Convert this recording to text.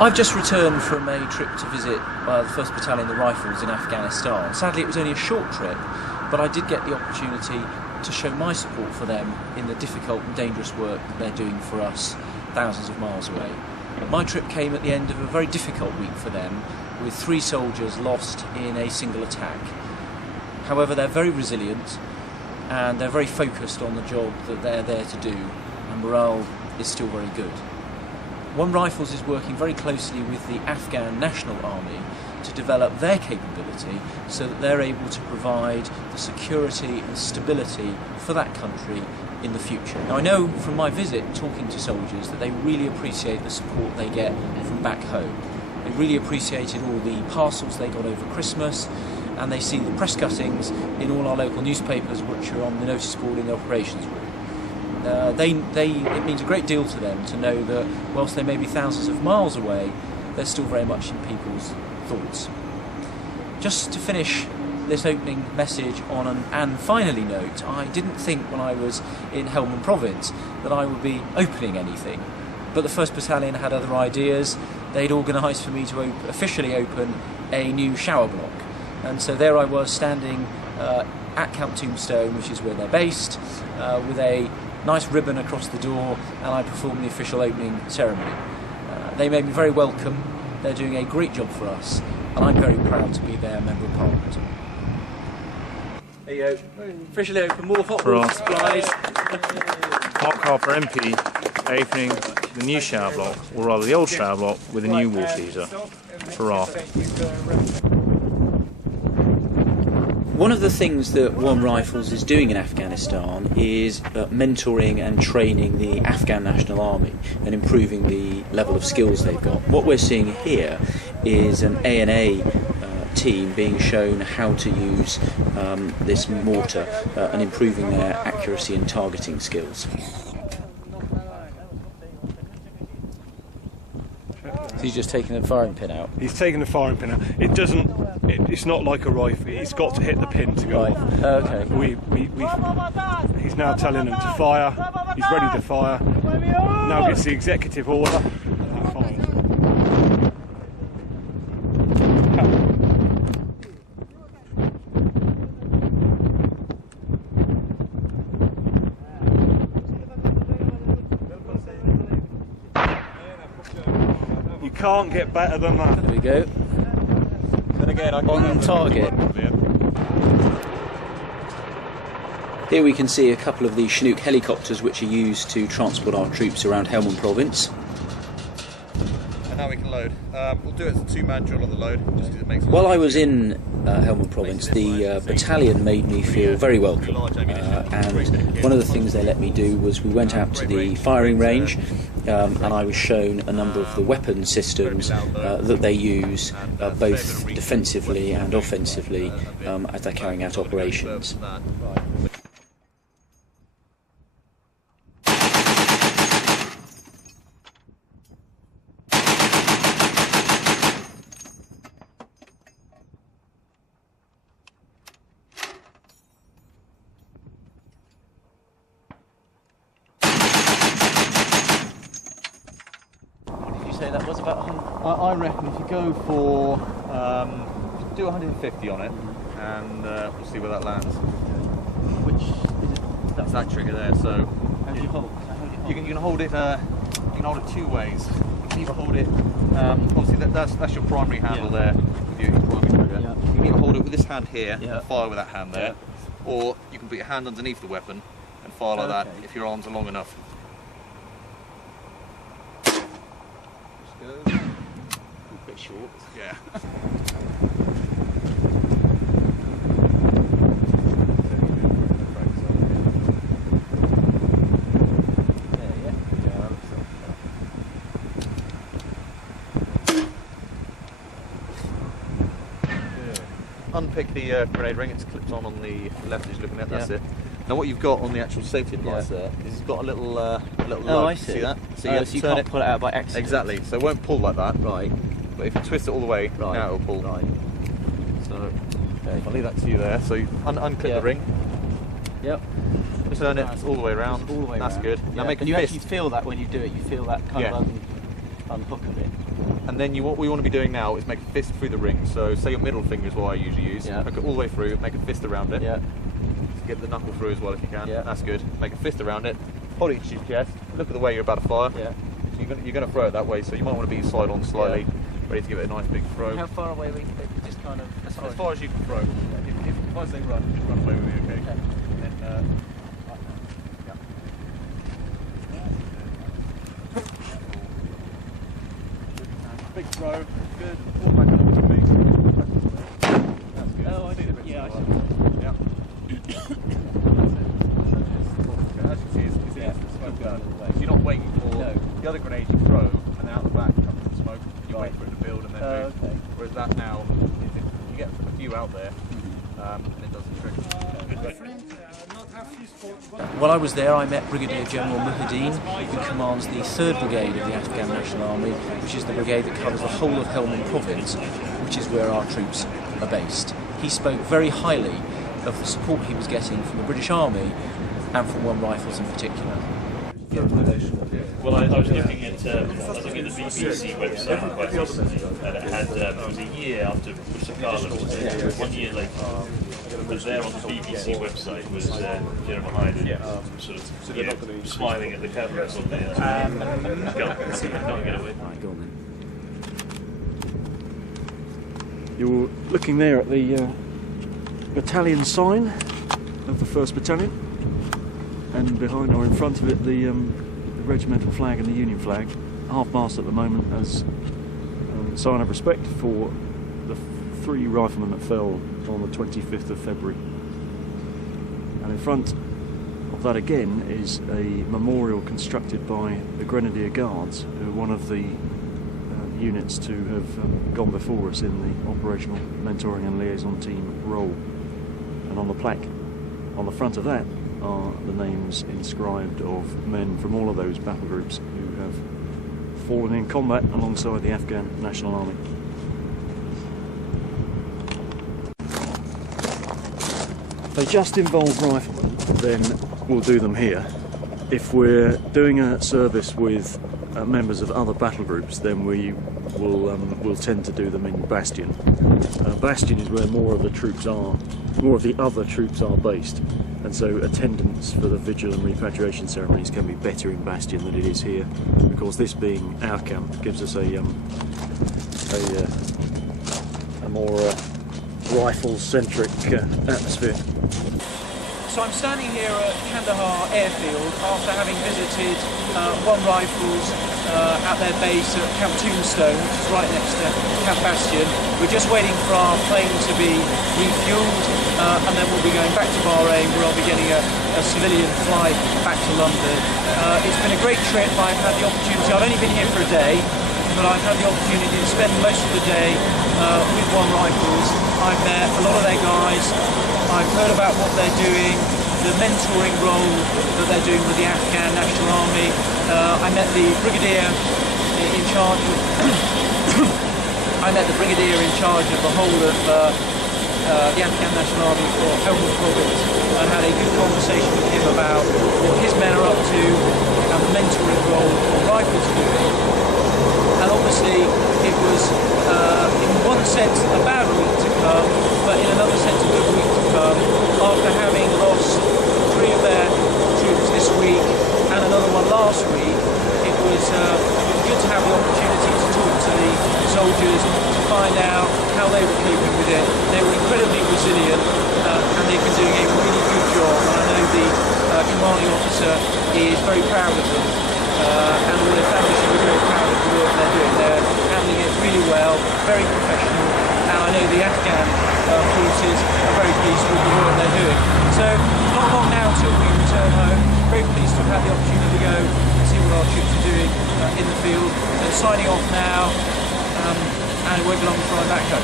I've just returned from a trip to visit the 1st Battalion, the Rifles, in Afghanistan. Sadly, it was only a short trip, but I did get the opportunity to show my support for them in the difficult and dangerous work that they're doing for us thousands of miles away. My trip came at the end of a very difficult week for them, with 3 soldiers lost in a single attack. However, they're very resilient and they're very focused on the job that they're there to do, and morale is still very good. One Rifles is working very closely with the Afghan National Army to develop their capability so that they're able to provide the security and stability for that country in the future. Now, I know from my visit talking to soldiers that they really appreciate the support they get from back home. They really appreciated all the parcels they got over Christmas, and they see the press cuttings in all our local newspapers which are on the notice board in the operations room. It means a great deal to them to know that whilst they may be thousands of miles away, they're still very much in people's thoughts. Just to finish this opening message on an "and finally" note, I didn't think when I was in Helmand Province that I would be opening anything, but the 1st Battalion had other ideas. They'd organised for me to officially open a new shower block, and so there I was standing at Camp Tombstone, which is where they're based, with a nice ribbon across the door, and I performed the official opening ceremony. They made me very welcome. They're doing a great job for us, and I'm very proud to be their Member of Parliament. There you go, officially open, more hot water supplies. Mark Harper MP opening the new shower block, or rather the old shower block, with a new water heater. Hurrah. One of the things that One Rifles is doing in Afghanistan is mentoring and training the Afghan National Army and improving the level of skills they've got. What we're seeing here is an A&A team being shown how to use this mortar and improving their accuracy and targeting skills. So he's just taking the firing pin out? He's taking the firing pin out. It's not like a rifle, it's got to hit the pin to go off. Okay. He's now telling them to fire, he's ready to fire. Now gets the executive order. You can't get better than that. There we go. Then again, on target. Here we can see a couple of the Chinook helicopters which are used to transport our troops around Helmand Province. And now we can load. We'll do it as a 2-man drill on the load. Just it makes While I was in Helmand Province, the battalion made me feel very welcome, and one of the things they let me do was we went out to the firing range, and I was shown a number of the weapon systems that they use both defensively and offensively as they're carrying out operations. Say that was about 100? I reckon if you go for do 150 on it, and we'll see where that lands. Which is it? That's that trigger there. So how do you hold? You can hold it. You can hold it 2 ways. You can either hold it. Obviously, that's your primary handle there. With your primary trigger. Yeah. You can either hold it with this hand here and fire with that hand there, or you can put your hand underneath the weapon and fire like that if your arms are long enough. A bit short. Yeah. Unpick the grenade ring. It's clipped on the left as you're looking at. That's it. Now what you've got on the actual safety device there is it's got a little lug. I see. See that? So you can't pull it out by accident. Exactly. So it won't pull like that. Right. But if you twist it all the way, now it'll pull. Right. So I'll leave that to you there. So you unclip the ring. Yep. Turn it all the way around. All the way That's around. good. Now make a and you fist. actually feel that when you do it. You feel that kind of unhook of it. And then what we want to be doing now is make a fist through the ring. So say your middle finger is what I usually use. Make it all the way through, make a fist around it. Get the knuckle through as well if you can. That's good. Make a fist around it. Hold it to your chest. Look at the way you're about to fire. So you're going to throw it that way, so you might want to be side on slightly, ready to give it a nice big throw. How far away we just kind of... As far as you can throw. If I say run, just run away with me, okay? And then, big throw, good. All back on the feet. That's good. Oh, I see. Yeah, I see. Yeah. As you can see, it's smoke down. So you're not waiting for the other grenade you throw, and then out the back comes the smoke. You wait for it to build and then move. Whereas that now, you get a few out there, and it does the trick. While I was there, I met Brigadier General Muhayadin, who commands the 3rd Brigade of the Afghan National Army, which is the brigade that covers the whole of Helmand Province, which is where our troops are based. He spoke very highly of the support he was getting from the British Army and from One Rifles in particular. Well, I was looking at the BBC website quite recently, and it had it was a year after Bush Parliament was there. 1 year later, but there on the BBC website was General Muhayadin, sort of smiling at the cameras on the can't get away. Go on then. You're looking there at the battalion sign of the 1st Battalion, and behind or in front of it the regimental flag and the Union flag, half-mast at the moment, as a sign of respect for the 3 riflemen that fell on the 25th of February. And in front of that again is a memorial constructed by the Grenadier Guards, who are one of the units to have gone before us in the operational mentoring and liaison team role. And on the plaque on the front of that are the names inscribed of men from all of those battle groups who have fallen in combat alongside the Afghan National Army. If they just involve riflemen, then we'll do them here. If we're doing a service with members of other battle groups, then we'll tend to do them in Bastion. Bastion is where more of the other troops are based, and so attendance for the vigil and repatriation ceremonies can be better in Bastion than it is here, because this being our camp gives us a more rifle-centric atmosphere. So I'm standing here at Kandahar Airfield after having visited One Rifles at their base at Camp Tombstone, which is right next to Camp Bastion. We're just waiting for our plane to be refueled, and then we'll be going back to Bahrain, where I'll be getting a civilian flight back to London. It's been a great trip. I've had the opportunity, I've only been here for a day, but I've had the opportunity to spend most of the day with One Rifles. I've met a lot of their guys. I've heard about what they're doing, the mentoring role that they're doing with the Afghan National Army. I met the brigadier in charge of the whole of the Afghan National Army for Helmand Province, and had a good conversation with him about what his men are up to and the mentoring role that Rifles are doing. And obviously it was in one sense a bad week to come, but in another sense a good week to come, after having lost 3 of their troops this week and another one last week. It was good to have the opportunity to talk to the soldiers, to find out how they were coping with it. They were incredibly resilient, and they've been doing a really good job, and I know the commanding officer is very proud of them. And all their families should be very proud of the work they're doing. They're handling it really well, very professional, and I know the Afghan forces are very pleased with the work they're doing. So not long now till we return home. Very pleased to have had the opportunity to go and see what our troops are doing in the field. So signing off now, and it won't be long before I'm back home.